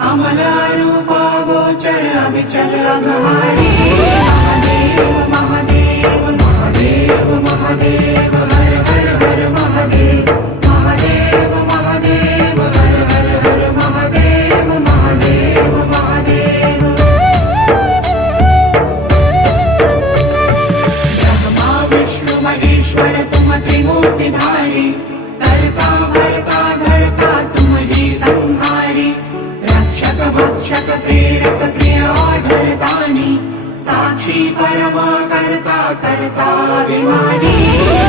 अमल रूपा गोचर अविचल अघहारी। महादेव महादेव महादेव महादेव हर हर हर महादेव। महादेव महादेव हर हर हर महादेव। महादेव महादेव ब्रह्मा विष्णु महेश्वर तुम त्रिमूर्तिधारी। करता भरता धरता तुम ही संहारी। रक्षक भक्षक प्रेरक प्रिय आढरतानी। साक्षी परमा करता करता अभिमानी।